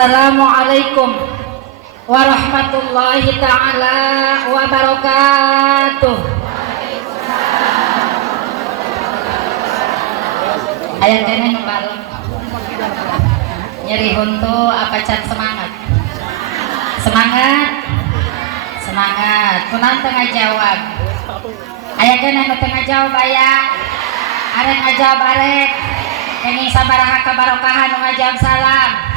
Assalamualaikum warahmatullahi ta'ala wabarakatuh. Ayah kene ngebalem nyeri huntu apa can semangat kunaon tengah jawab. Ayah kene nu tengah jawab aya arek ngajawab arek kenging sabaraha kabarokahan nu ngajawab salam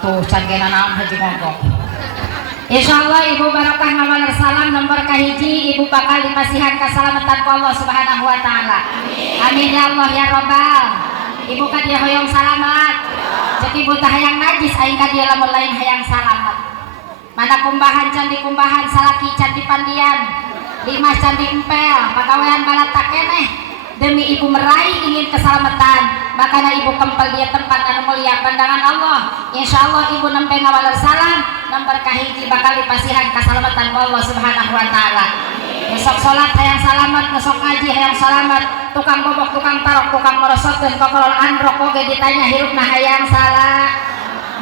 tuh canggena naon haji mongkok. Insyaallah ibu barokah ngawaler salam nomor kahiji ibu bakal dipasihan keselamatan ku Allah subhanahu wa ta'ala. Amin ya Allah ya Rabbal. Ibu ka dia hoyong salamat cek ibu tah hayang najis aing ka dia lamun lain hayang salamat. Mana kumbahan candi kumbahan salaki candi pandian limas candi empel pagawean balatak keneh demi ibu meraih ingin keselamatan makanya ibu kempel dia tempat anu mulia pandangan Allah. Insyaallah ibu nembe ngawaler salam nomor kahiji bakal dipasihan keselamatan Allah subhanahu wa ta'ala. Besok sholat hayang salamat, besok ngaji hayang salamat, tukang bobok, tukang tarok, tukang merosotkeun kokolol androk oge ditanya hirupna hayang salah,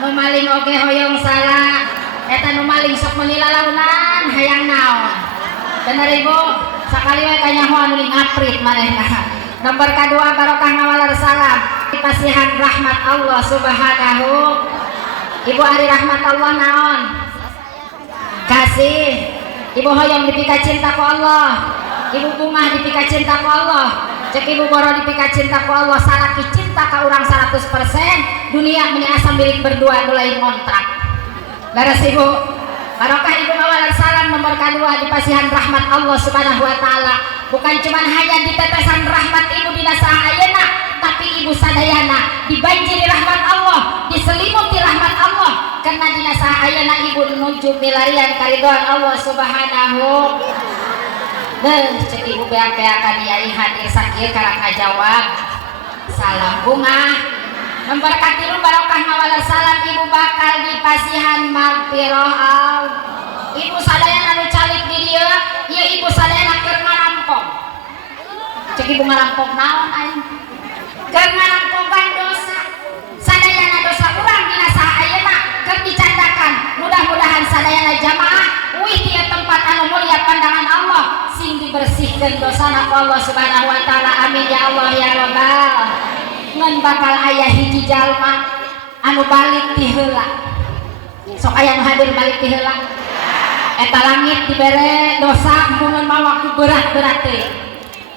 nu maling oge hoyong salah, eta nu maling sok meuli lalaunan hayang naon. Bener ibu, sakali we kanyahoan uling aprit manehna. Nomor kedua barokah ngawaler salam dipasihan rahmat Allah subhanahu. Ibu ari rahmat Allah naon? Kasih. Ibu hoyong dipika cinta ku Allah. Ibu bungah dipika cinta ku Allah. Cek ibu boro dipika cinta ku Allah salaki cinta ka urang 100%, dunia meni asa milik berdua nu lain kontrak. Laras ibu barokah ibu ngawaler salam nomor kedua dipasihan rahmat Allah subhanahu wa ta'ala. Bukan cuma hanya ditetesan rahmat ibu dina saha ayeuna, tapi ibu sadayana dibanjiri rahmat Allah, diselimuti rahmat Allah, karena dina saha ayeuna ibu nuju milarian karidhoan Allah subhanahu. Cek ibu beak-beakan diai hadir sakieu karang ngajawab salam bunga. Nomor katilu barokah ngawaler salam ibu bakal dipasihan magfirah Allah. Ibu sadayana anu calik di dieu, ieu ibu sadayana keur ngarampok. Cek ibu ngarampok naon aing? Keur ngarampokan dosa. Sadayana dosa urang dina saha ayeuna keur dicandakan. Mudah-mudahan sadayana jamaah uih tieu tempat anu mulia pandangan Allah sing dibersihkeun dosana ku Allah subhanahu wa ta'ala. Amin ya Allah ya Rabbal. Ngan bakal aya hiji jalma anu balik ti heula. Sok aya nu hadir balik ti heula. Eta langit dibere dosa mungun mawa ku berat-berat teuing.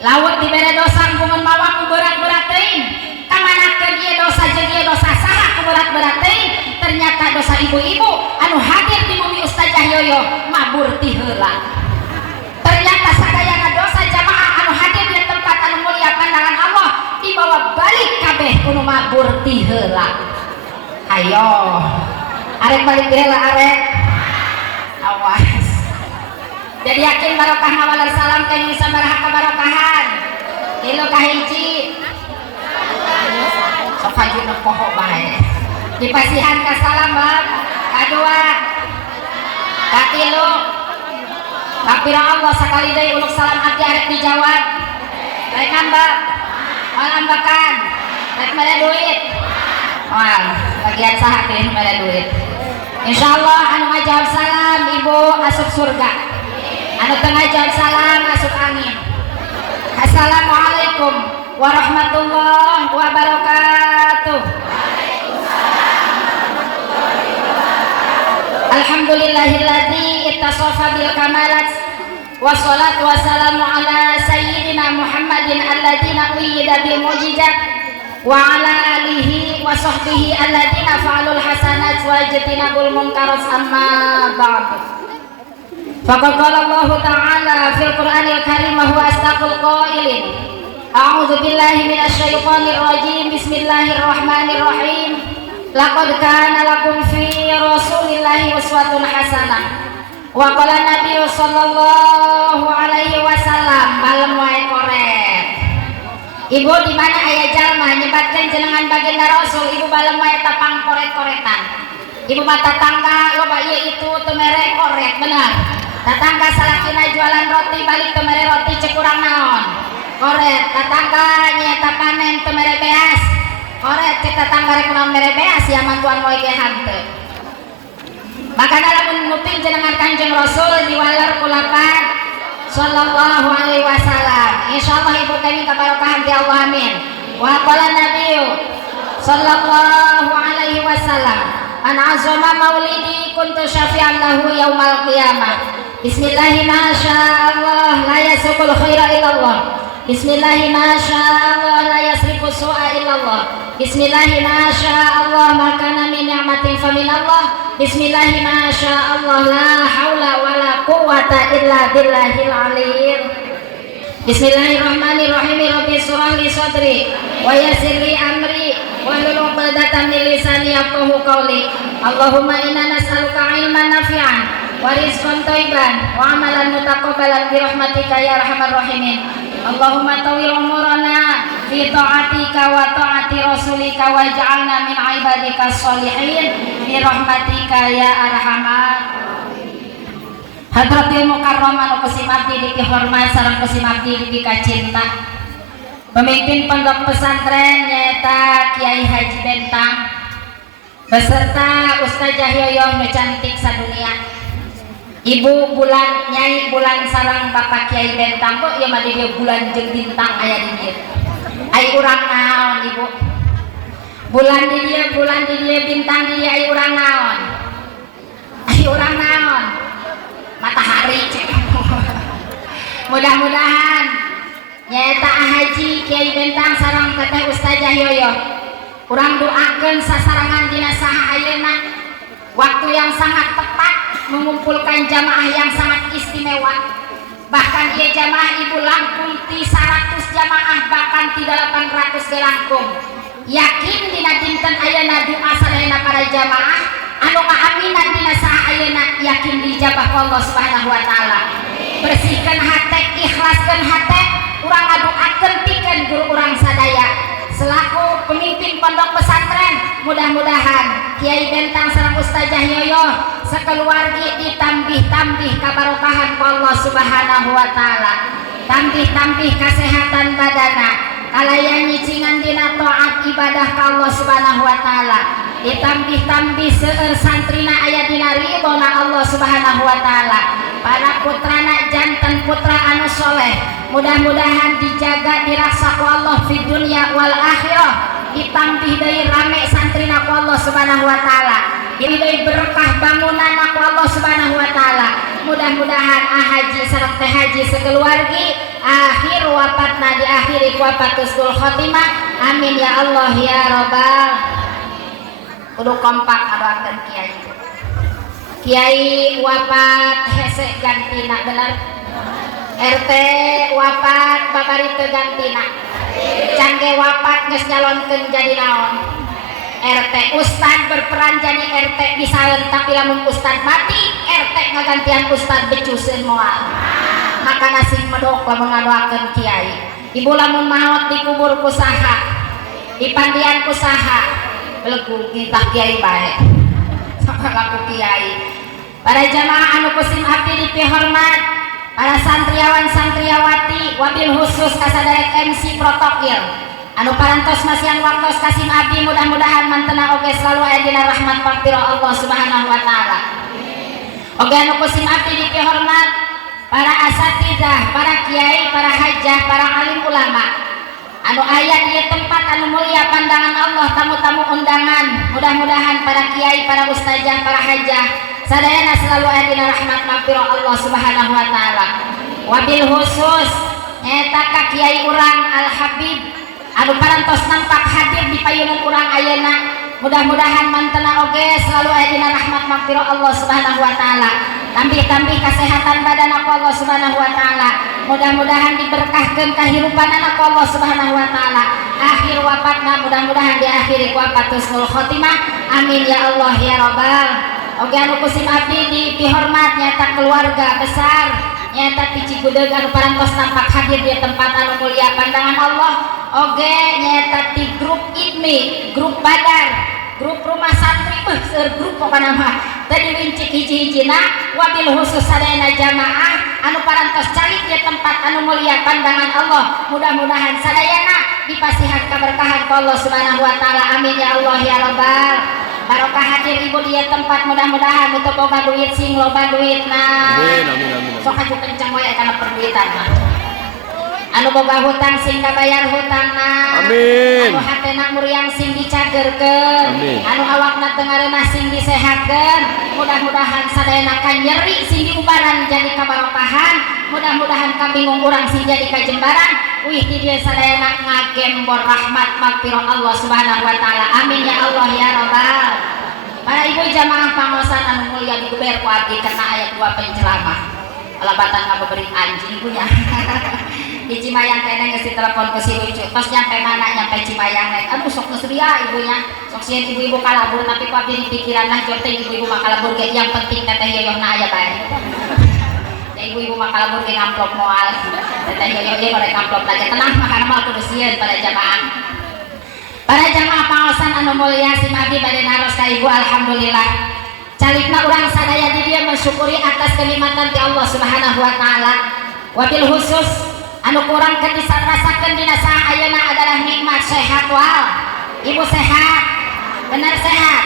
Laut dibere dosa mungun mawa ku berat-berat teuing. Kamanakeun ieu dosa jeung ieu dosa saha ku berat-berat teuing? Ternyata dosa ibu-ibu anu hadir di bumi Ustazah Yoyo mabur ti heula. Ternyata sadayana dosa jamaah anu hadir di tempat anu mulia pandangan Allah dibawa balik kabeh kudu mabur ti heula. Ayo arek balik ti heula arek. Awas. Jadi yakin barokah ngawaler salam kenging sabaraha kabarokahan. Tilu kahiji. Sok haji nu poho bae. Dipasihan ka salam bab. Kadua. Katilu. Kapira Allah sakali deui uluk salam abdi arek dijawab. Rek ngambak. Moal ambakan. Rek mere duit. Moal bagian saha teh nu mere duit. Insyaallah anu ngajawab salam ibu asup surga, anu tengah jawab salam asup angin. Assalamualaikum warahmatullahi wabarakatuh. Alhamdulillahilladzi ittasafa bil kamalat wassalatu wassalamu ala sayyidina Muhammadin alladzina uyyida bil mujizat wa ala alihi wa sahbihi alladzina fa'alul hasanat wa jatinabul munkarat amma ba'd. Faqad qala Allah ta'ala fil Qur'anil Karim wa huwa asdaqul qailin. A'udzu billahi minasy syaithanir rajim. Bismillahirrahmanirrahim. Laqad kana lakum fi Rasulillahi uswatun hasanah. Wa qala Nabi sallallahu alaihi wasallam balem wae korek. Ibu di mana ayah jalma nyebatkeun jenengan baginda Rasul ibu balem wae tapang koret-koretan. Ibu mata tangga loba ieu itu teu mere koret bener. Tatangga salakina jualan roti balik teu mere roti cek urang naon. Koret tatangga nyaeta panen teu mere beas. ore cek tatangga rek naon mere beas ya mantuan moe ge hante maka dalam menupin jenengan Kanjeng Rasul diwalar kulapan sallallahu alaihi wasallam insyaallah ibu kami kabarokahan ti Allah amin wa qala nabiyyu sallallahu alaihi wasallam an azama maulidi kuntu syafi'an lahu yaumal qiyamah bismillahi masyaallah la yasukul khaira illallah bismillahi masyaallah la yasrifu su'a illallah bismillahi masyaallah makana min ni'matin faminallah bismillahi masyaallah la haula wala quwwata illa billahil aliyyil bismillahirrahmanirrahim rabbi surah li sadri wa yassir li amri wahlul 'uqdatam min lisani yafqahu qawli Allahumma inna nas'aluka ilman nafi'an wa rizqan thayyiban wa amalan mutaqabbalan bi rahmatika ya arhamar rahimin Allahumma tawil umurana fi ta'atika wa ta'ati rasulika waj'alna min ibadika sholihin bi rahmatika ya arhamar Hadratil mukarramah kusim abdi dihormat sareng kusim abdi dikacinta pemimpin pondok pesantren nyaeta Kiai Haji Bentang beserta Ustazah Yoyoh nu cantik sadunia Ibu bulan Nyai bulan sarang Bapak Kiai Bentang kok ya mah dia bulan jeung bintang aya di dieu. Ai urang naon Ibu? Bulan di dia bintang di dia ai urang naon? Ai urang naon? Matahari cek. Mudah-mudahan nyaeta Haji Kiai Bentang sareng Teteh Ustazah Yoyoh. Urang doakeun sasarangan dina saha ayeuna waktu yang sangat tepat mengumpulkan jamaah yang sangat istimewa bahkan ia jamaah ibu langkung ti 100 jamaah bahkan ti 800 langkung yakin dina dinten ayeuna doa sadayana para jamaah anu ngaaminan dina saha ayeuna yakin dijabah Allah Subhanahu wa taala bersihkeun hate ikhlaskeun hate urang ngadoakeun pikeun guru urang sadaya selaku pemimpin pondok pesantren mudah-mudahan Kiai Bentang sareng Ustazah Yoyoh sakeluargi ditambih-tambih kabarokahan ku Allah Subhanahu wa taala tambih-tambih kesehatan badana kalaya nyicingan dina taat ibadah ka Allah Subhanahu wa taala ditambih-tambih seueur santrina aya dina ridona Allah Subhanahu wa taala para putrana janten putra anu soleh mudah-mudahan dijaga dirasa ku Allah fi dunya wal akhirah ditambih deui rame santrina ku Allah Subhanahu wa taala deui berkah bangunan ku Allah Subhanahu wa taala mudah-mudahan Haji sareng Teh Haji sakeluargi akhir wafatna diakhiri ku wafatul khotimah amin ya Allah ya rabbal kudu kompak ngadoakeun Kiai Kiai wafat hese gantina bener RT wafat babari teu gantina cangge wafat geus nyalonkeun jadi naon RT Ustad berperan jadi RT bisa tapi lamun Ustad mati RT ngagantian Ustad becuseun moal maka nasib medok lamun ngadoakeun Kiai ibu lamun maot dikubur ku saha dipandian ku saha belegu kita Kiai bae laku Kiai para jamaah anu kusim abdi dipihormat para santriawan santriawati wabil khusus kasadarek MC protokil anu parantos masihan waktos kasim abdi mudah-mudahan mantena oge selalu aya dina rahmat maghfirah Allah Subhanahu wa taala oge anu kusim abdi dipihormat para asatidzah para kiai para hajah para alim ulama anu aya di tempat anu mulia pandangan Allah tamu-tamu undangan mudah-mudahan para kiai para ustazah para hajah sadayana selalu aya dina rahmat maghfirah Allah Subhanahu wa taala wabil khusus eta ka kiai urang Al Habib anu parantos nampak hadir di payeunan urang ayeuna mudah-mudahan mantena oge selalu aya dina rahmat maghfirah Allah Subhanahu wa taala tambih-tambih kesehatan badan aku Allah Subhanahu wa taala mudah-mudahan diberkahkeun kahirupanan aku Allah Subhanahu wa taala akhir wafatna mudah-mudahan diakhiri ku wafatul khotimah amin ya Allah ya rabbal oge anu kusim abdi dihormat nyata keluarga besar nyata ti Cigudeug anu parantos nampak hadir di tempat anu mulia pandangan Allah oge nyata ti grup IDMI grup Badar grup rumah santri grup pokoknya mah tadi wincik hiji-hijina wabil khusus sadayana jamaah anu parantos cari di tempat anu mulia pandangan Allah. Mudah-mudahan sadayana dipasihan keberkahan Allah Subhanahu wa taala. Amin ya Allah ya rabbal. Barokah hadir ibu di tempat, mudah-mudahan untuk boga duit sing loba duitna. Amin amin amin. Sok aju kenceng we kana perduitan mah. Anu boga hutang sing kabayar hutangna. Amin. Anu hatena muriang sing dicagerkeun. Amin. Anu awakna teu ngareunah sing disehatkeun. Mudah-mudahan sadayana ka nyeri sing diubaran jadi kabarokahan. Mudah-mudahan ka bingung urang sing jadi kajembaran. Wih di dia sadayana ngagembor rahmat magfirah Allah Subhanahu wa taala. Amin ya Allah ya rabbal. Para ibu jamaah pangosan anu mulia digeber ku abdi karena ayat 2 penceramah. Alabatan ngabebeurit anjing ibunya. Di Cimayang kayaknya ngisi telepon ke si Lucu terus nyampe mana nyampe Cimayang naik aduh sok ngeseria ibunya sok sieun ibu-ibu kalabur tapi papi di pikiran nah jorteng ibu-ibu mah kalabur ge yang penting teteh yoyohna aya bae ya ibu-ibu mah kalabur ge ngamplop moal teteh yoyoh ge bare ngamplop lagi tenang makan mal kudu sieun pada jamaah pangosan anu mulia si abdi bade naros ka ibu alhamdulillah calikna urang sadaya di dia mensyukuri atas kenikmatan ti Allah Subhanahu wa taala wabil khusus anu kurang ke disarasakeun dina saha ayeuna adalah nikmat sehat wal. Ibu sehat, bener sehat.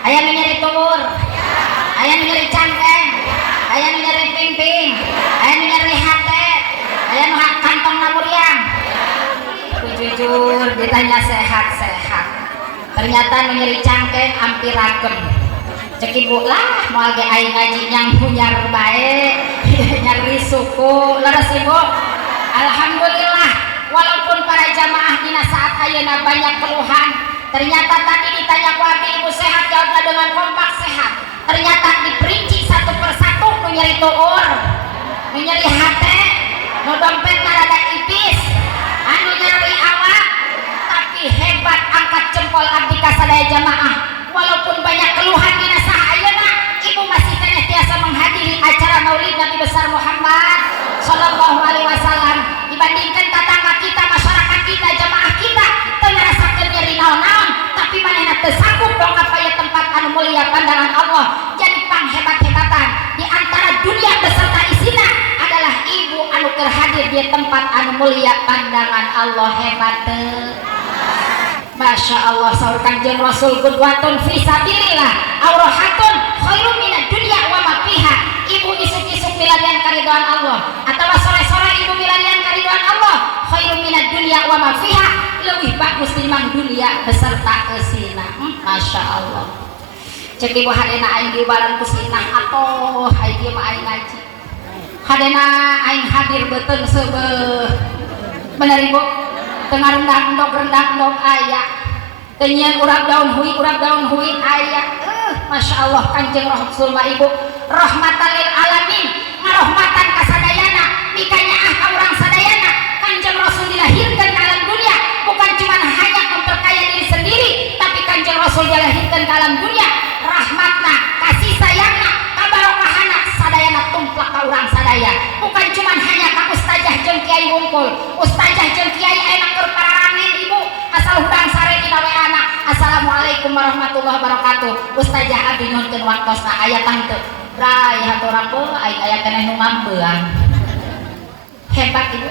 Aya nu nyeri tuwur, aya nu nyeri cangkeng, aya nu nyeri pingping, aya nu nyeri hate, aya nu kantongna muriang. Jujur ditanya sehat-sehat. Ternyata nu nyeri cangkeng hampir ragem. Cek ibu lah moal ge aing ngaji nyang punyar bae, nyeri suku, leres ibu. Alhamdulillah, walaupun para jamaah dina saat ayeuna banyak keluhan, ternyata tadi ditanya ku abdi ibu sehat, jawabna dengan kompak sehat. Ternyata diperinci satu persatu, nu nyeri tuur, nu nyeri hate, nu dompetna rada ipis, anu nyeri awak, tapi hebat angkat jempol abdi ka sadaya jamaah. Walaupun banyak keluhan dina saha ayeuna, ibu masih keneh tiasa menghadiri acara Maulid Nabi besar Muhammad sallallahu alaihi wasallam. Dibandingkan tetangga kita, masyarakat kita, jamaah kita teu ngarasakeun nyeri naon-naon, tapi manehna teu sanggup dong apa ya tempat anu mulia pandangan Allah. Jadi panghebat-hebatan di antara dunia beserta isina adalah ibu anu keur hadir di tempat anu mulia pandangan Allah. Hebat teu. Masya Allah, saur Kanjeng Rasul qudwatun fi sabilillah aurahatun khairum minad dunya wa ma fiha. Ibu isuk-isuk milarian karidhoan Allah atawa sore-sore ibu milarian karidhoan Allah khairum minad dunya wa ma fiha, leuwih bagus tinimbang dunia beserta eusina. Masya Allah. Cek ibu hadena aing diubaran ku sinah atoh aing dieu mah aing ngaji. Hadena aing hadir beuteung seubeuh. Bener ibu? Tengah rendang-endog aya tenyian urap daun hui aya. Masya Allah, Kanjeng Rasul mah ibu rahmatan lil alamin, ngarahmatan ka sadayana, mikanya ka urang sadayana. Kanjeng Rasul dilahirkan ke alam dunia bukan cuma hanya memperkaya diri sendiri, tapi Kanjeng Rasul dilahirkan ke alam dunia rahmatna, kasih sayangna, kabarokahana sadayana tumplak ka urang sadaya. Bukan cuma hanya ka ustazah jeung kiai wungkul, ustazah jeung kiai aya keur pararangen ibu asal hudang sare dina WA-na. Assalamualaikum warahmatullahi wabarakatuh. Ustazah abdi nyuhunkeun waktosna aya tah teu. Bray haturang beuh aing aya keneh nu ngambeang. Hebat ibu.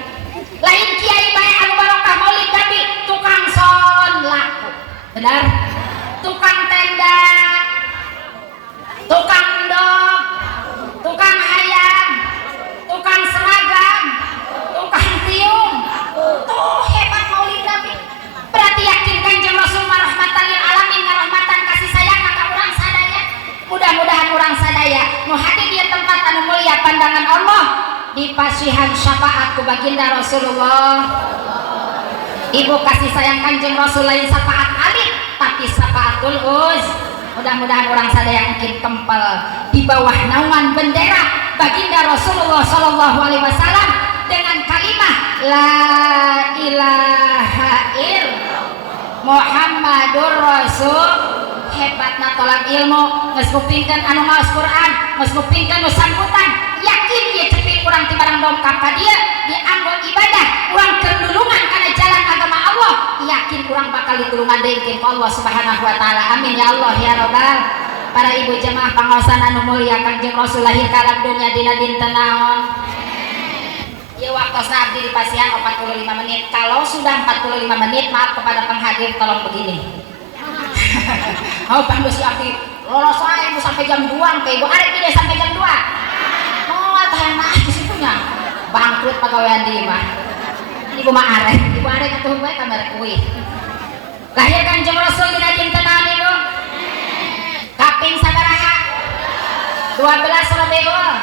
Lain kiai bae anu barokah maulid tapi tukang son laku. Benar? Tukang tenda, tukang endog, tukang hayam, tukang seragam, tukang tiung. Tuh hebat maulid nabi. Berarti yakin Kanjeng Rasul rahmatan lil alamin, ngarahmatan kasih sayang ka urang sadaya. Mudah-mudahan urang sadaya nu hadir di tempat anu mulia pandangan Allah dipasihan syafaat ku baginda Rasulullah. Ibu kasih sayang Kanjeng Rasul lain syafaat alif tapi syafaatul uz. Mudah-mudahan orang sadaya mungkin kempel di bawah naungan bendera baginda Rasulullah sallallahu alaihi wasallam dengan kalimat la ilaha illallah Muhammadur Rasul. Hebatna tolak ilmu, geus ngupingkeun anu maos Quran, geus ngupingkeun nu sambutan, yakin dia cepit urang ti barang dongkap ka dieu, dianggo ibadah, urang keur nulungan kana jalan agama Allah. Allah, yakin kurang bakal ditulungan deui ku Allah Subhanahu wa taala. Amin ya Allah ya rabbal. Para ibu jemaah pangaosan anu mulia Kangjeng Rasul lahir ka alam dunya dina dinten naon? Ieu waktosna abdi dipasihan 45 menit. Kalau sudah 45 menit, maaf kepada penghadir tolong begini. Oh, panggil si abdi lolos wae ibu sampai jam 2 ke ibu arek ini sampai jam 2. Oh, tahan mah di situnya. Bangkrut pagawean di mah. Ibu mah arek, ibu arek atuh bae kamar kuih. Lahir Kangjeng Rasul dina dinten naon ibu? Kaping sabaraha? 12 Rabiul.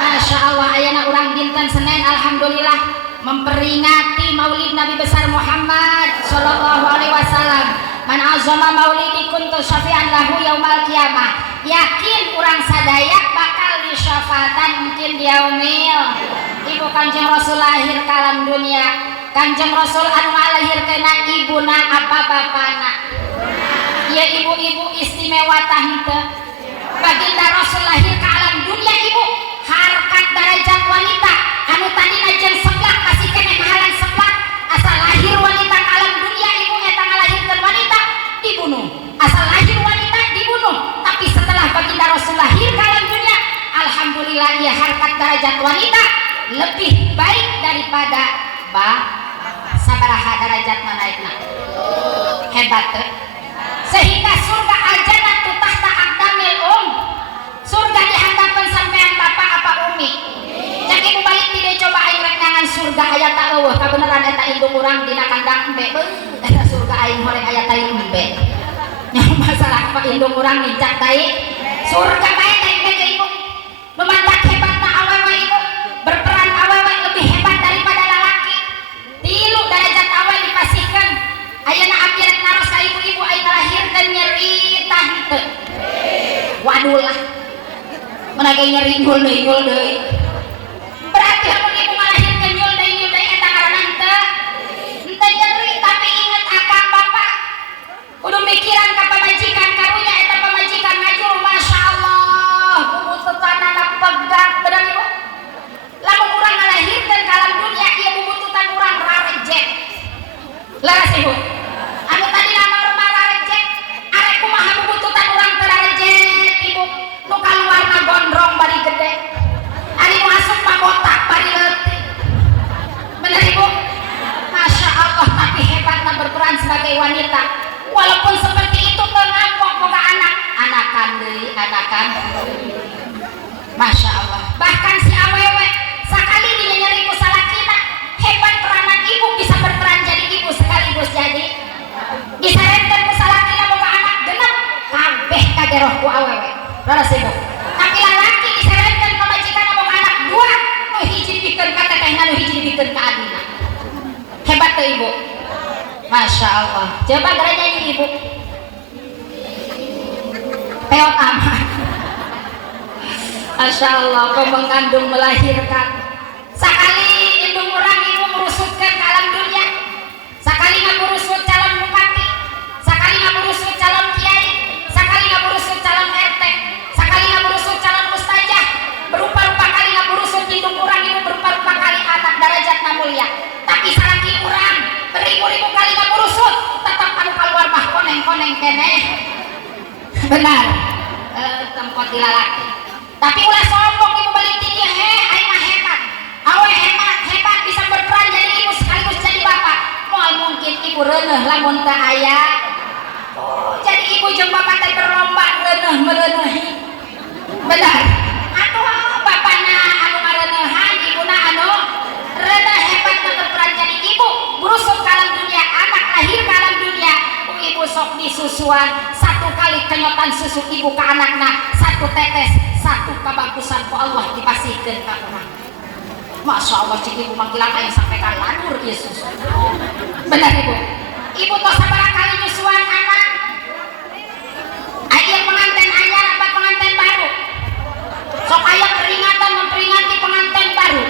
Masya Allah, ayana urang dinten Senin alhamdulillah memperingati Maulid Nabi besar Muhammad sallallahu alaihi wasallam. Man azama maulidi kuntu syafi'an lahu yaumal qiyamah. Yakin urang sadaya bakal disyafaatan mungkin di yaumil. Ibu Kanjeng Rasul lahir ka alam dunia. Kanjeng Rasul anu ngalahirkeunna ibuna apa bapana? Ya ibu-ibu istimewa tah henteu. Baginda Rasul lahir ke alam dunia ibu harkat derajat wanita anu tadina jeung seblak masih kene mahalan seblak asal lahir wanita ke alam dunia ibu eta ngalahirkeun wanita dibunuh, asal lahir wanita dibunuh. Tapi setelah baginda Rasul lahir ke alam dunia alhamdulillah ia harkat derajat wanita lebih baik daripada sabaraha derajat naikna hebat teh. Sehingga surga al-jannatu tahta aqdamil surga di hadapan sampean bapak apa umi. Cek ibu balik tidak coba aing rek ngangan surga aya ta eueuh kabeneran eta indung urang dina kandang embe eta surga aing horeng aya tai embe. Nya masalah apa indung urang nincak tai surga bae tai embe ibu. Memantak hebatna awewe ibu berperan awewe lebih hebat daripada lalaki. 3 derajat awewe dipasihkeun. Ayeuna abdi rek naros ka ibu-ibu aing ngalahirkeun nyeri tah henteu. Waduh lah. Mun age nyeri nyul deui. Berarti lamun ibu ngalahirkeun nyul deui eta ngaranna henteu. Henteu nyeri tapi inget akang bapak. Kudu mikiran ka pamajikan karunya eta pamajikan ngajul masyaallah. Bubututanna pegat bener ibu. Lamun urang ngalahirkeun ka alam dunia ieu bubututan urang rarejek. Laras ibu. Anu tadi normal rarejek, arek kumaha bubututan urang teu rarejek ibu. Nu kaluarna gondrong bari gede. Ari nu asup mah botak bari leutik. Bener ibu? Masya Allah, tapi hebatna berperan sebagai wanita. Walaupun seperti itu teu ngampok boga anak. Anakan deui, anakan. Masya Allah. Bahkan si awewe sakali dia nyeri ku salakina, hebat peranan ibu bisa berperan jadi ibu sekaligus jadi disarenkeun ku salakina boga anak genep kabeh kageroh ku awewe. Laras ibu. Tapi lalaki disarenkeun ka majikanna boga anak 2, nu hiji dipikeun ka tetehna, nu hiji dipikeun ka adina. Hebat teu ibu. Masya Allah. Coba gara nyanyi ibu. Peot amat. Masya Allah, kau mengandung melahirkan. Sakali indung urang ibu merusutkeun ka alam dunia. Sakali ngurusut calon bupati, sakali ngurusut calon kiai, sakali ngurusut calon RT, sakali ngurusut calon mustajah, berupa-rupa kali ngurusut indung urang ibu berupa-rupa kali anak derajatna mulia. Tapi salaki urang beribu-ribu kali ngurusut tetap anu kaluar mah koneng-koneng keneh. Benar. Tempat dilalaki. Tapi ulah sombong ibu balik dia aing mah hebat. Awe hebat bisa berperan jadi ibu sekaligus jadi bapak. Moal mungkin ibu reuneuh lamun teu aya. Jadi ibu jeung bapak teh berlomba reuneuh meureunehi. Benar. Atuh bapana anu ngareuneuhan, ibuna anu reuneuh hebat berperan jadi ibu. Berusuk ka alam dunia, anak lahir ka alam dunia. Ibu sok disusuan 1 kali kenyotan susu ibu ke anakna 1 tetes 1 kebagusan ku Allah dipasihkeun ka urang. Masya Allah cik ibu manggilan aya sampai ka lanur ieu susu. Benar ibu. Ibu tos sabaraha kali nyusuan anak? Aya pengantin anyar apa pengantin baru? Sok aya peringatan memperingati pengantin baru.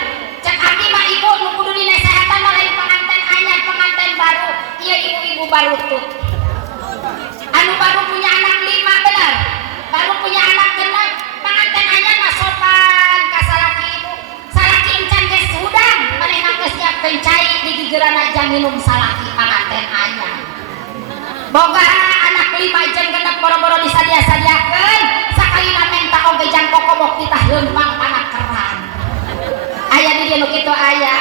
Cek abdi mah ibu nu kudu dinasehatan lain pengantin anyar pengantin baru. Ieu ibu-ibu baru tuh. Anu baru punya anak 5 benar. Baru punya anak 6 pengantin anyar mah sopan ka salaki ibu. Salaki encan geus hudang, manehna geus nyiapkeun cai di gigeurana jang minum salaki panganten. ayam boga anak 5 jeung genep boro-boro disadia-sadiakeun sakalina menta oge jang kokobok ditah lempang anak keran aya di dieu nu kitu aya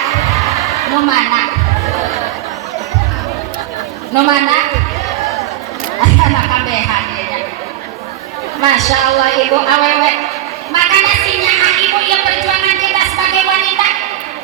nu mana anak kabehan ya. Masya Allah ibu awewe makanya sinyaha ibu yang perjuangan kita sebagai wanita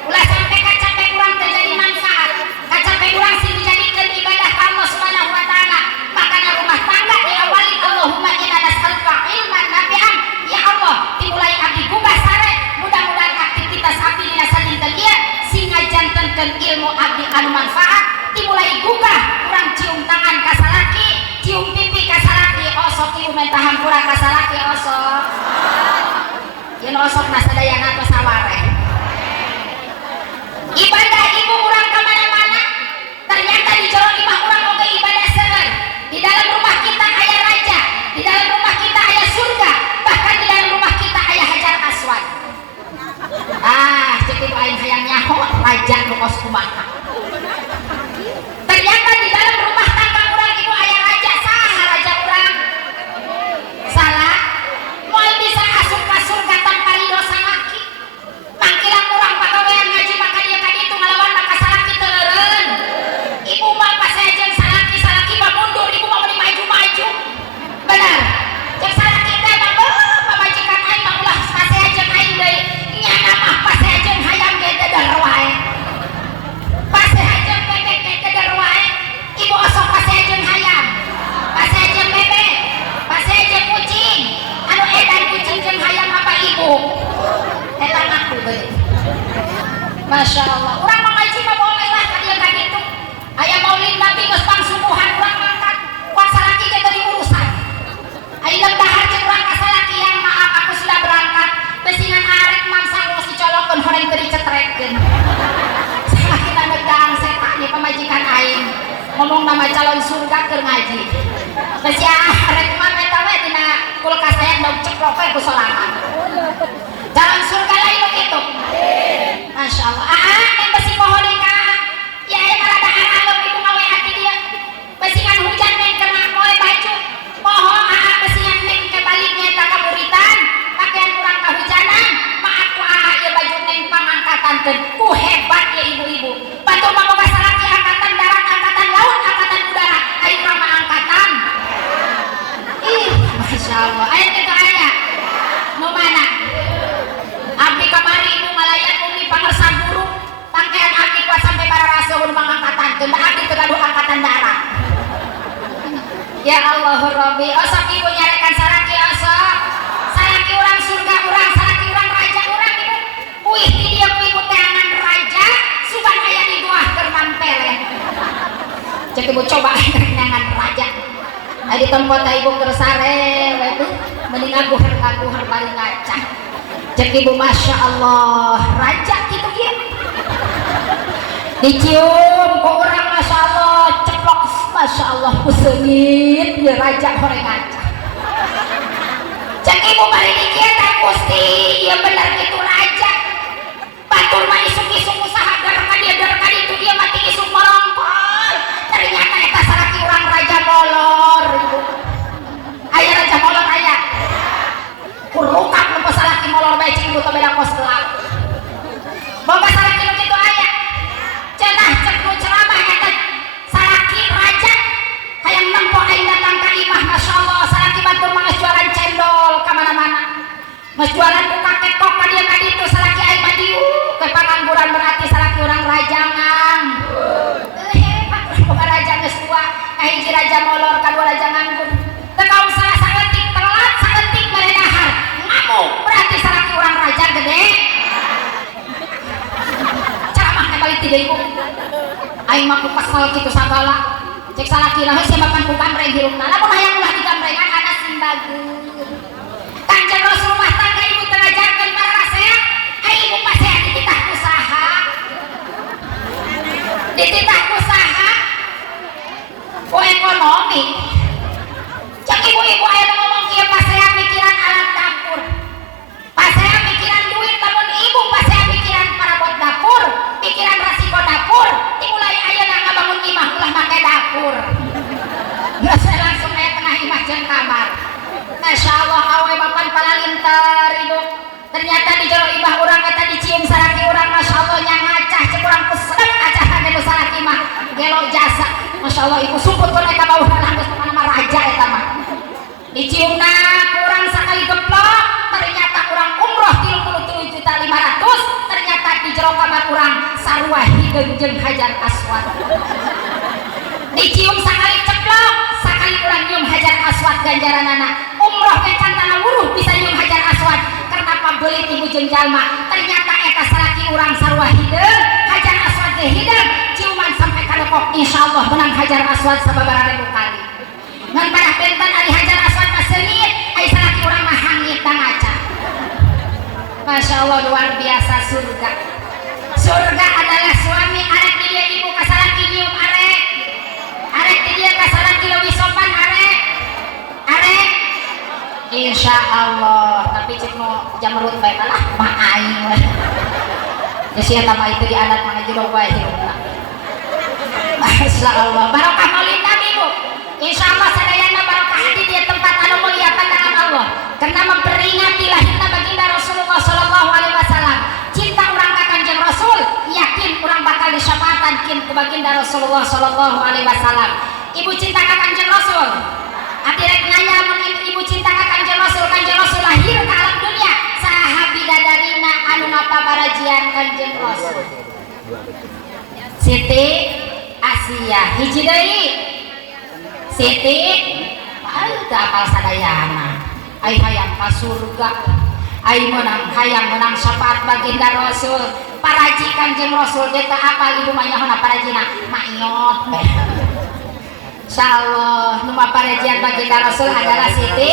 ulah sampai kacapek kurang terjadi manfaat kacapek kurang sih dijadikan ibadah Allah subhanahu wa ta'ala makanya rumah tangga diawali Allahumma inna nas'aluka ilman nafi'an ya Allah dimulai abdi gugah sare mudah-mudahan aktivitas abdi dina sadinten ieu singa jantenkeun ilmu abdi anu manfaat dimulai gugah kurang cium tangan ka salaki cium pipi ka salaki osok ibu menta hampura ka salaki osok yen osok na sadayana tos saware ibadah ibu urang ka mana-mana ternyata di jero imah urang oge ibadah seueur di dalam rumah kita aya raja di dalam rumah kita aya surga bahkan di dalam rumah kita aya hajar aswad cek ibu aing hayang nyaho raja nu kos kumaha ternyata di dalam rumah tangga urang ibu aya raja saha raja urang salah moal bisa asup ka surga tanpa ridho salaki mangkilan urang pagawean ngaji maka dia ka ditu ngalawan maka salaki teu eureun ibu mah pasejen salaki mah mundur ibu mah meuni maju benar cek salaki teh mah pamajikan aing mah ulah pasejen aing deui nyana mah pasejen hayam ge dedar wae pasejen bebek ge dedar wae ibu osok pasejen hayam pasejen bebek pasejen kucing anu edan kucing jeung hayam apa ibu eta ngaku beul Masya Allah urang mah ngaji mah boleh lah ka dieu ka ditu aya maulid nabi geus pangsubuhan urang mangkat kuat salaki ge teu diurusan aya dahar jeung urang ka salaki yang maaf aku sudah berangkat beusingan arek mangsa geus dicolokkeun horeng teu dicetretkeun salaki na daang setan ieu pamajikan aing ngomong nama calon surga keur ngaji geus ya arek mah eta we dina kulkas aya daun ceplok we ku solaman calon surga lain begitu Masya Allah yang besi pohon nikah ya yang ada anggap ibu ngawe hati dia besingan hujan main kena moe baju pohon besingan main ke baliknya tak kaburitan pakaian kurang kehujanan maaf ku ya baju main pangangkatan ku hebat ya ibu-ibu bantu mamoga salaki angkatan darat angkatan laut angkatan udara ayo ramah angkatan Masya Allah ayat itu ayat mau mana abdi kamari ibu ngalayan umi pangersa guru pangkean abdi kuat sampai para rasul mangangkatan tenda abdi tergaduh angkatan darat ya Allah Rabbi osok ibu nyarekan salaki osok salaki urang surga urang salaki urang raja urang ibu uih di dia ku ibu teangan raja sugan aya di goah keur mampele cek ibu coba teangan raja di tempat ibu keur sare mending aguher bari ngaca cek ibu Masya Allah raja gitu dia dicium ku urang Masya Allah ceplok Masya Allah kuseungit ya raja horeng ngaca cek ibu bari dikieu teh Gusti ieu bener kitu raja batur mah isuk-isuk usaha gar ka ditu dia mati isuk merongkol ternyata eta salaki urang raja molor ibu aya raja molor aya kurukap nu salaki molor bae cing ibu teh beda kos gelap boga salaki nu kitu aya cenah cek nu ceramah eta salaki raja hayang nempo aing datang ka imah Masya Allah salaki batur mah geus jualan cendol ka mana-mana geus jualan ku kakek kok ka dieu ka ditu salaki aing mah diu ke pangangguran berarti salaki urang rajangan boga raja geus tua kahiji raja molor kadua raja nganggur teu kaum salah saeutik telat saeutik mere dahar ngamuk berarti salaki urang raja gede ceramah teh balik ti deui ibu aing mah ku kesel kitu sagala cek salaki nahe sebakan ku gamreng hirupna lamun hayang ulah digambrengan ana simbageun Kanjeng Rasul rumah tangga ibu teu ngajarkeun para rasehat ai ibu pasehat dititah usaha dititah usaha ku ekonomi cek ibu-ibu aya ngomong kieu pasehat pikiran alat dapur pasehat pikiran duit lamun ibu pasehat pikiran parabot dapur pikiran resiko dapur dimulai ayeuna ngabangun imah ulah make dapur ternyata di jero imah urang eta dicium saraki urang Masya Allah nya ngacah cek urang kesedep acah kanu saraki mah gelo jasa Masya Allah ibu sumput kon eta bau geus mana mah raja eta mah diciumna urang sakali geplok ternyata urang umroh 33.500.000 ternyata di jero kamar urang sarua hideung jeung Hajar Aswad dicium sakali ceplok sakali urang nyium Hajar Aswad ganjaranana umroh ke cantana wuruh bisa nyium Hajar Aswad karena pambelit ibu jeung jalma ternyata eta saraki urang sarua hideung Hajar Aswad ge hideung ciuman sampai ka dekok insyaallah menang Hajar Aswad sababaraha ribu kali ngan pada benten ari Hajar Aswad mah seungit ai saraki urang mah hangit da ngaca Masya Allah luar biasa surga adalah suami arek di dia ibu kasaraki nyium arek di dia kasaraki leuwih sopan arek insya Allah tapi cek nu jamrut bae lah mah aing we geus sia mah itu di adat mah jero wae hirupna Masya Allah barokah maulid Nabi Bu insya Allah sadayana barokah di dia tempat anu mulia pandangan Allah karena memperingati lahirna baginda Rasulullah sallallahu alaihi wasallam cinta urang ka Kanjeng Rasul yakin urang bakal disyafaatan kin ku baginda Rasulullah sallallahu alaihi wasallam ibu cinta ka Kanjeng Rasul abdi rek nanya mun ibu cinta ka Kanjeng Rasul lahir ka alam dunia saha bidadarina anu ngapabarajian Kanjeng Rasul Siti Asia hiji deui Siti ayo teu apal sadayana ai hayang ka surga ai hayang menang syafaat baginda Rasul paraji Kanjeng Rasul teh teu apal ibu mah nyaho parajina maiyot beh insyaallah nu parajian baginda Rasul adalah Siti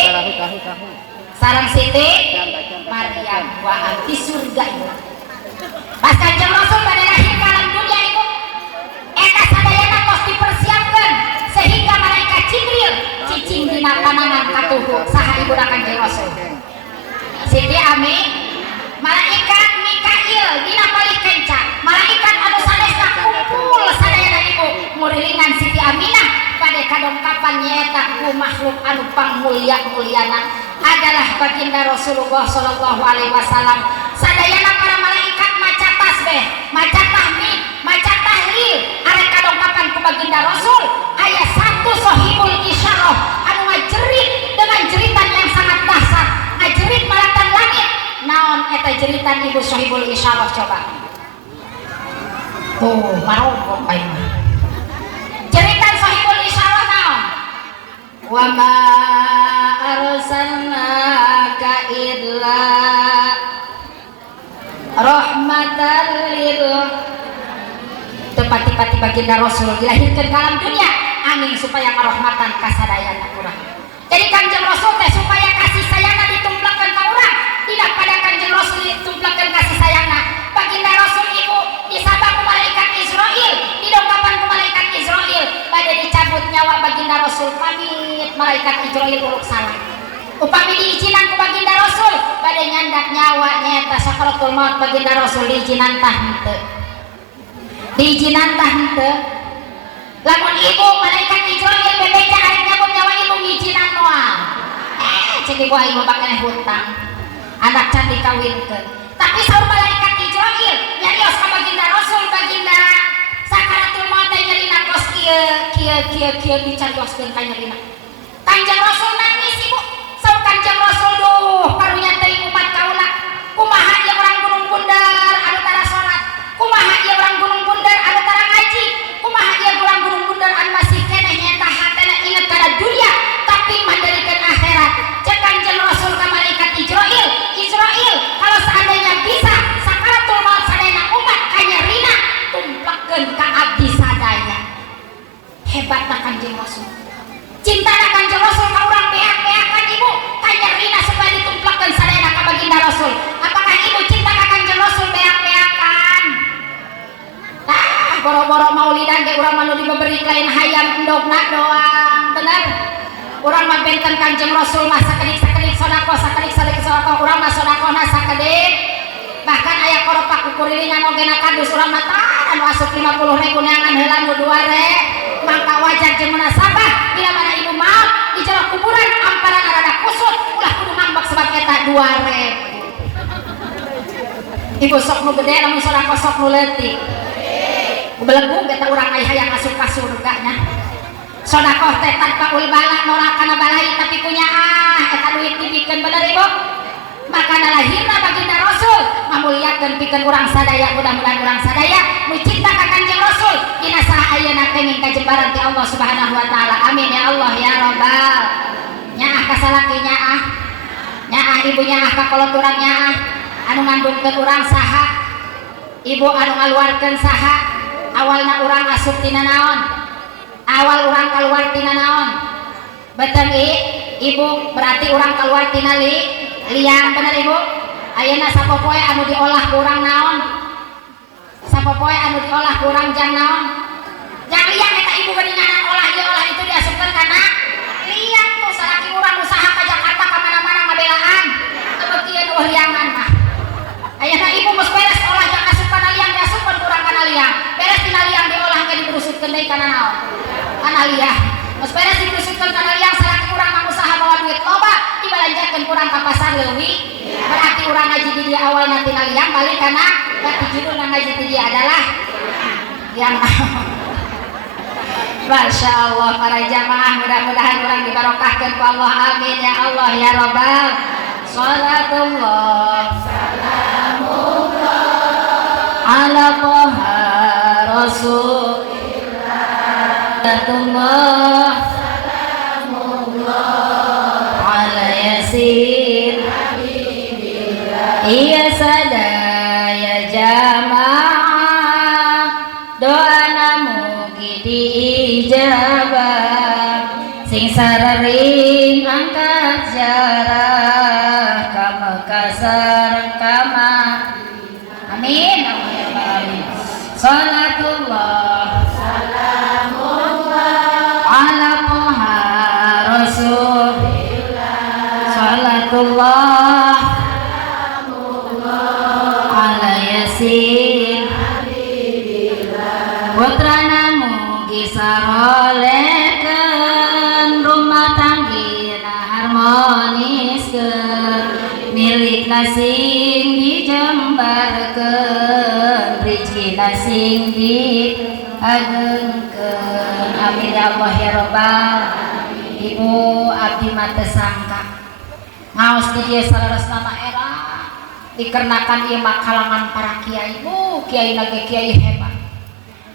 sareng Siti Maryam wa di surga ibu pas Kanjeng Rasul bade lahir ka alam dunia ibu eta sadayana tos dipersiapkeun sehingga malaikat Jibril cicing dina panangan katuhu saha ibuna Kanjeng Rasul Siti Ami malaikat Mikail dina palih kenca malaikat anu sanesna kumpul sadayana ibu murilingan Siti Aminah pada kadongkapan nyaeta ku makhluk anu pangmulia-muliana adalah baginda Rasulullah sallallahu alaihi wasallam sadayana para malaikat maca tasbih maca tahmid maca tahlil arek kadongkapan ku baginda Rasul aya satu sahibul isyarah anu ngajerit dengan jeritan yang sangat dahsyat ngajerit malatan langit naon eta jeritan ibu sahibul isyarah coba tuh marong bae jeritan sahibul isyarah naon wa ma arsalnaka illa rahmatan lil tepati-pati baginda Rasul dilahirkan ke alam dunia angin supaya ngarahmatan kasadayana urang jadi Kanjeng Rasul teh supaya kasih sayangna ditumplakeun ka urang tidak pada Kanjeng Rasul ditumplakeun kasih sayangna baginda Rasul ibu disabak ku malaikat Israil didongkapan ku malaikat Israil pada dicabut nyawa baginda Rasul pamit malaikat Israil uluk salah upami diizinan ku baginda Rasul pada nyandak nyawa nyaeta sakaratul maut baginda Rasul diizinan tah henteu diizinan tah henteu lamun ibu malaikat Israil bebeja arek nyabut nyawa ibu ngizinan moal cek ibu aing mah bakal hutang anak can dikawinkeun tapi saur malaikat Israil nyarios ka baginda Rasul baginda sakaratul maut teh nyarina kos kieu dicarioskeun ka nyarina Kanjeng Rasul nangis ibu saur Kanjeng Rasul duh karunya teh umat kaula kumaha ieu urang gunung bundar anu tara salat kumaha ieu urang gunung bundar anu tara ngaji kumaha ieu urang gunung bundar anu masih keneh nyaeta hatena inget kana dunia tapi mandarikeun akhirat cek Kanjeng Rasul ka malaikat Israil kalau seandainya bisa sakaratul maut sadayana umat kanyarina tumplakeun ka abdi sadaya hebatna Kanjeng Rasul cintana Kanjeng Rasul ka urang beak-beakan ibu kanyarina supaya ditumplakeun sadayana ka baginda Rasul apakah ibu cinta ka Kanjeng Rasul beak-beakan boro-boro maulidan ge urang mah diberi lain hayam endogna doang bener urang mah benten Kanjeng Rasul mah sakedik-sakedik sedekah urang mah sedekahna sakedik bahkan aya koropak kukurilingan ogena kadus urang mah tah anu asup 50.000 neangan heula nu 2 mangka wajar jeung munasabah bila mana ibu maaf di jero kuburan amparan rada kusut ulah kudu ngambek sebab eta 2 Ibu sok nu gede lamun sodako sok nu leutik belenggu beta urang aya hayang asup ka surga nya sodako teh tanpa ul bala norak kana balai tapi punya eta duit dibikeun bener ibu maka lahirna baginda Rasul ngamuliakeun pikeun urang sadaya mudah-mudahan urang sadaya mucinta ka Kanjeng Rasul dina saha ayeuna kenging kajembaran ti Allah Subhanahu wa taala amin ya Allah ya Rabbal nyaah ka salaki nyaah ibu nyaah ka kolot urang nyaah anu ngandungkeun urang saha ibu anu ngaluarkeun saha awalna urang asup tina naon awal urang kaluar tina naon betul ibu berarti urang keluar tina liang bener ibu ayeuna sapopoe anu diolah ku urang naon sapopoe anu diolah ku urang jang naon jang liang eta ibu geuningan olah ieu olah itu diasupkeun kana liang tuh salaki urang usaha ka Jakarta ka mana-mana ngabelaan teu beuki liangan mah ayeuna ibu geus beres olah jang asup kana liang diasupkeun ku urang kana liang beres tina liang diolah ge diberusutkeun deui kana naon kana liang geus beres diberusutkeun kana liang salaki urang mah usaha bawa duit loba dibalanjakeun kurang ka pasar leuwih berarti urang ngaji di dia awal nanti liang balik kana berarti judul ngaji di dia adalah yang Masya Allah para jamaah mudah-mudahan urang dibarokahkeun ku Allah amin ya Allah ya Rabbal salatullah salamullah ala Toha Rasulillah salatullah iya sadaya jamaah doa namugi diijabah sing sarering angkat jarah ka Mekah sareng ka amin amin salatullah salamullah ala Toha Rasulillah salatullah putrana mugi sarolekeun rumah tanggina harmoniskeun milikna sing dijembarkeun rizkina sing diagengkeun amin ya Allah ya Rabbal ibu abdi mah teu sangka ngaos di dieu salaresna mah era dikarenakan ieu mah kalangan para kiai kiai nage kiai hebat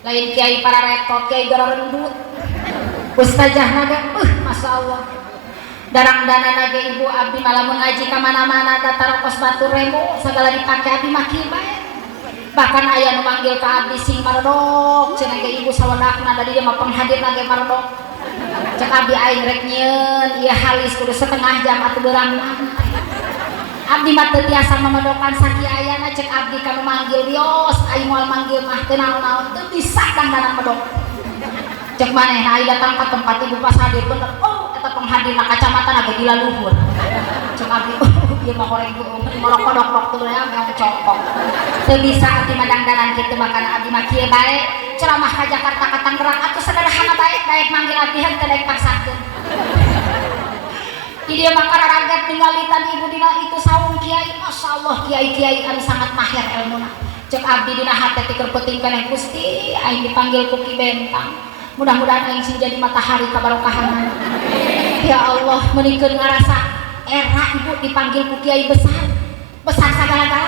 lain kiai para repot kiai gara rendut ustazah nage masya Allah darang dana nage ibu abdi malah mengaji ka mana-mana datar kos batu remo segala dipake abdi mah kieu bae bahkan aya nu manggil ka abdi sing marodok cenah ge ibu sawenakna da dieu mah penghadir nage marodok cek abdi aing rek nyieun ieu halis kudu setengah jam atuh beurang abdi mah teu tiasa memedokan sakiayana cek abdi kanu manggil bios aing moal manggil mah teu naon-naon teu bisa dandanan medok cek manehna aing datang ka tempat ibu pas hadir bener eta penghadirna kacamata ge gila luhur cek abdi ieu mah horeng morok kodok teu meong cokok teu bisa abdi mah dandanan kitu mah kana abdi mah kieu bae ceramah ka Jakarta ka Tangerang atuh sederhana bae daek manggil abdi henteu daek paksakeun di dia makara ragat ninggalitan ibu dina itu saung kiai masya Allah kiai-kiai anu sangat mahir ilmuna cek abdi dina hati tikeur peuting keneh Gusti aing dipanggil ku Ki Bentang mudah-mudahan aing sing jadi matahari kabarokahan ya Allah menikeun ngarasa era ibu dipanggil ku kiai besar segala-galanya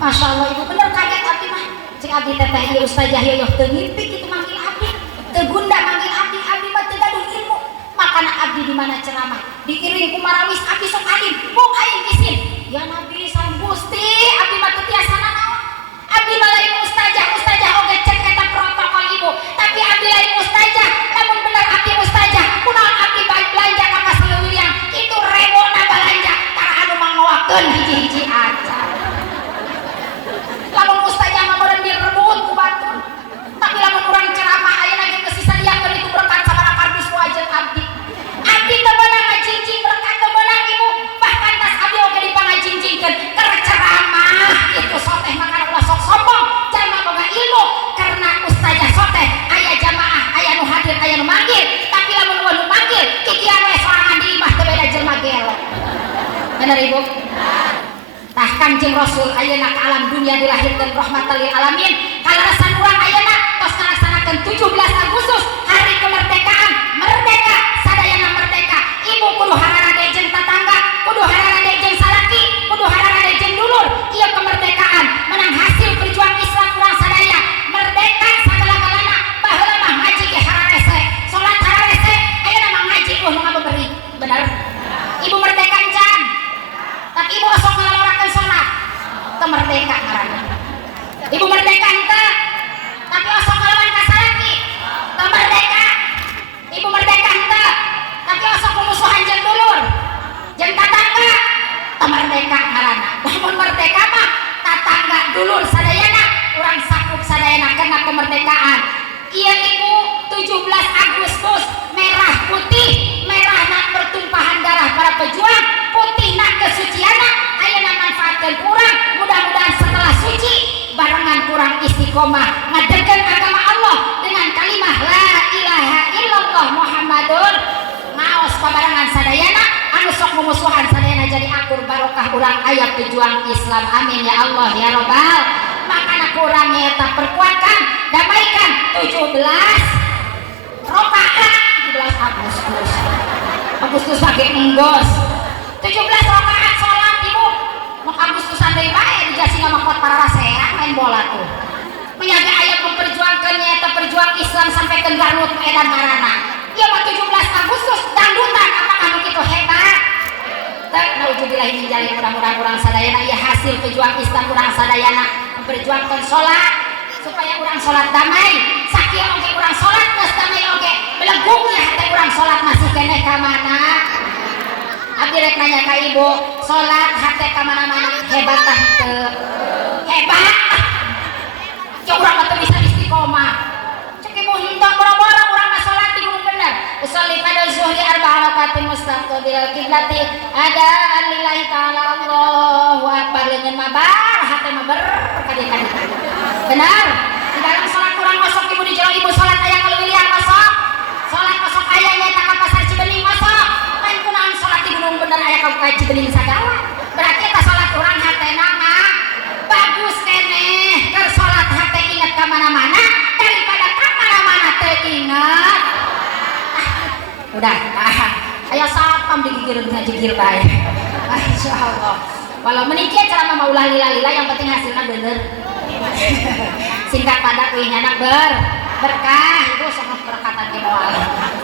masya Allah ibu bener kaget abdi mah cek abdi teteh ieu ustazah ieu teu ngimpi kitu manggil abdi teu gunda manggil abdi mah teu gaduh ilmu makana abdi di mana ceramah diiring ku marawis abdi sok alim mung aing isin ya nabi sang Gusti abdi mah teu tiasa naon abdi mah lain ustazah oge cek eta protokol ibu tapi abdi lain ustazah lamun bener abdi ustazah kunaon abdi baik belanja ka Pasileuwiliang itu rebona balanja tara anu mangowakeun hiji-hiji aja lamun ustazah mah meureun direbut ku batur tapi lamun urang ceramah ayeuna ge kesisadiakeun itu berkat sabaraha kardus wajib abdi abdi teu meunang ngajinjing berkat teu meunang ibu bahkan tas abdi oge dipangajinjingkeun keur ceramah itu soteh mangana ulah sok sombong jalma boga ilmu karena ustazah soteh aya jamaah aya nu hadir aya nu manggil tapi lamun nu manggil kikian we sorangan di imah teu beda jelema gelo bener ibu tah Kanjeng Rasul ayeuna ka alam dunia dilahirkeun rahmatan lil alamin kalarasan urang ayeuna tos ngalaksanakeun 17 Agustus hari kemerdekaan merdeka sadayana merdeka ibu kudu hararade jeung tatangga kudu hararade jeung salaki kudu hararade jeung dulur ieu kemerdekaan menang hasil perjuang Islam urang sadaya merdeka sagala-galana baheula mah ngaji ge hararese salat hararese ayeuna mah ngaji nu ngabeberi bener ibu merdeka encan tapi ibu osok ngalalorakeun salat merdeka ngaranna ibu merdeka henteu tapi osok ngalawan ka salaki merdeka ibu merdeka henteu tapi osok mumusuhan jeung dulur jeung tatangga merdeka ngaranna namun merdeka mah tatangga dulur sadayana urang sakup sadayana kena kemerdekaan ieu ibu 17 Agustus merah putih merahna pertumpahan darah para pejuang putihna kesuciana ayeuna manfaatkeun urang mudah-mudahan setelah suci barengan kurang istiqomah ngadegkeun agama Allah dengan kalimah la ilaha illallah Muhammadur ngaos pabarengan sadayana anu sok mumusuhan sadayana jadi akur barokah urang aya pejuang Islam amin ya Allah ya Rabbal makana kurang eta perkuatkan damaikan 17 rakaat 17 Agustus pake enggos 17 rakaat sholat ibu mau Agustusan deui bae dijasi ngamakot para rasea main bola tuh menyaga ayat memperjuangkan nyata perjuang Islam sampai ke Garut Medan Marana iya mah 17 Agustus dangdutan apakah begitu hebat teh nauzubillahi min dzalik mudah-mudahan urang sadayana ieu hasil pejuang Islam urang sadayana memperjuangkan sholat supaya urang sholat damai sakieu oge urang sholat geus damai oge belegungnya hate urang sholat masih keneh ka mana abdi rek nanya ka ibu sholat hate ka mana-mana hebat tah teu hebat cek urang teh bisa istiqomah cek ibu henteu boro-boro urang mah sholat di gunung bener usolli pada zuhri arba'a rakaatin mustaqbilal qiblati ada lillahi ta'ala Allahu akbar leungeun mah bar hate mah ber kadi-kadi benar di dalam sholat kurang masuk ibu di jero ibu sholat ayah kalau miliar masuk sholat masuk ayah nyata ke pasar Cibening masuk main kunaon sholat di gunung bener ayah kau kaji Cibening sagala berarti kita sholat kurang hati nama bagus keneh ke sholat hati ingat ke mana-mana daripada ke mana-mana teringat udah ayah sapam digigir dengan jigir baik Masya Allah walau menikah cara mau ulah lila-lila yang penting hasilnya bener singkat padat wih anak berkah itu sangat berkatan di moal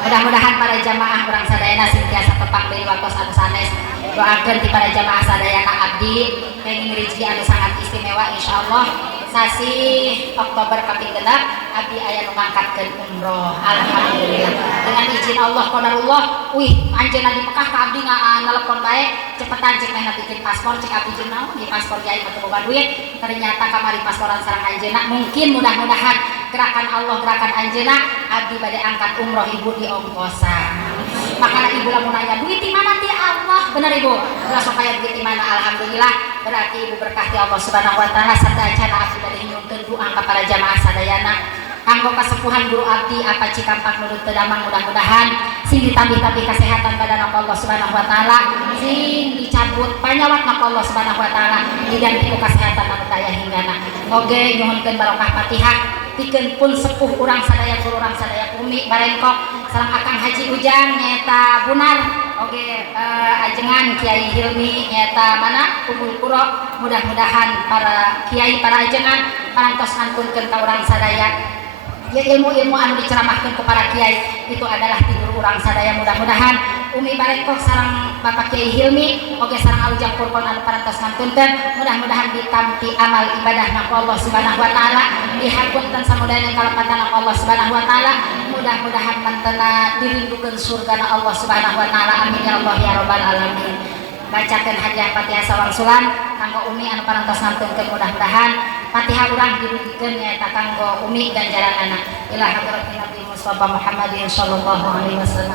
mudah-mudahan para jamaah urang sadayana senantiasa tepang deui waktos anu sanes doakeun ti para jamaah sadayana abdi kenging rezeki anu sangat istimewa insyaallah sasi Oktober kaping genep abdi aya nu ngangkatkeun umroh alhamdulillah dengan izin Allah qadarullah wih anjeunna di Mekah ka abdi nganelepon bae cepetan cek meh bikin paspor cek abdi jeung naon di paspor jai mah teu boga duit ternyata kamari pasporan sareng anjeunna mungkin mudah-mudahan gerakan Allah gerakan anjeunna abdi bade angkat umroh ibu di ongkosan makanya ibu lamun nanya duit di mana ti Allah bener ibu langsung kaya duit di mana alhamdulillah berarti ibu berkah ti Allah subhanahu wa taala sarta acara abdi bade nyungkeun doa ka para jamaah sadayana kanggo kasepuhan guru abdi apa cikampak nurut tedamang mudah-mudahan sing ditambih-tambih kesehatan badan Allah subhanahu wa taala sing dicabut panyawat Allah subhanahu wa taala diganti ku kesehatan anu daya hinggana oge nyuhunkeun barokah Fatihah pikeun pun sepuh urang sadaya guru urang sadaya umi barengkok sareng Akang Haji Ujang nyata Bunar oge ajengan Kiai Hilmi nyata mana Kumpul Kuro mudah-mudahan para kiai para ajengan parantos ngantunkeun ka urang sadaya ya ilmu-ilmu anu diceramahkeun ku para kiai itu adalah tidur urang sadaya mudah-mudahan Umi Barengkok sareng Bapak Kiai Hilmi oge sareng Alujang Purpon anu parantos ngantunkeun mudah-mudahan ditampi amal ibadah na Allah subhanahu wa taala dihapunten samudana kalepatan Allah subhanahu wa taala mudah-mudahan mantena dirindukeun surga na Allah subhanahu wa taala amin ya Allah ya rabbal alamin bacakeun hadiah Fatihah sawangsulan kanggo Umi anu parantos ngantunkeun mudah-mudahan Fatihah urang dirugikeun nyaeta kanggo Umi ganjaranana ila hadratin Nabi Mustafa Muhammadin sallallahu alaihi wasallam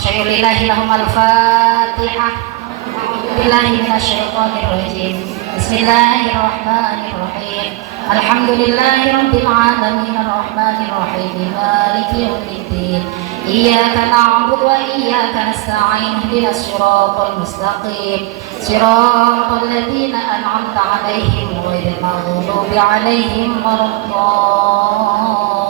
syai'ulillahi lahumul Fatihah a'udzubillahi minasyaitonir rajim bismillahirrahmanirrahim alhamdulillahi rabbil alamin arrahmanir rahim maliki yaumiddin إياك نعبد وإياك نستعين اهدنا الصراط المستقيم صراط الذين أنعمت عليهم غير المغضوب عليهم ولا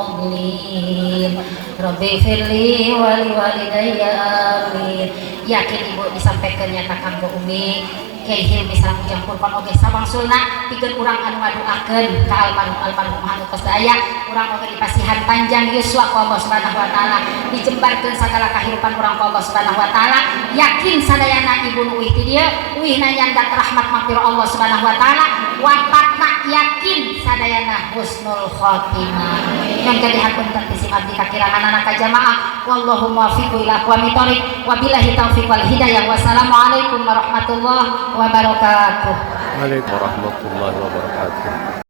الضالين رب اغفر لي ولوالدي آمين. Yakin ibu disampaikan nyata kanggo umi Kyai Hilmi sareng ujang purpon oge sabangsulna pikeun urang anu ngadoakeun ka almarhum anu tos daya urang oge dipasihan panjang yuswa ku Allah Subhanahu wa taala dijembarkeun sagala kahirupan urang ku Allah Subhanahu wa taala yakin sadayana ibu nu uih ti dieu uihna nyandat rahmat maghfirah Allah Subhanahu wa taala wafatna yakin sadayana husnul khotimah yang jadi hapunten ti abdi kakirangan ka jamaah wallahu muwaffiq ila aqwamit thoriq wabillahi taufiq wal hidayah wassalamualaikum warahmatullahi wabarakatuh. Waalaikumsalam warahmatullahi wabarakatuh.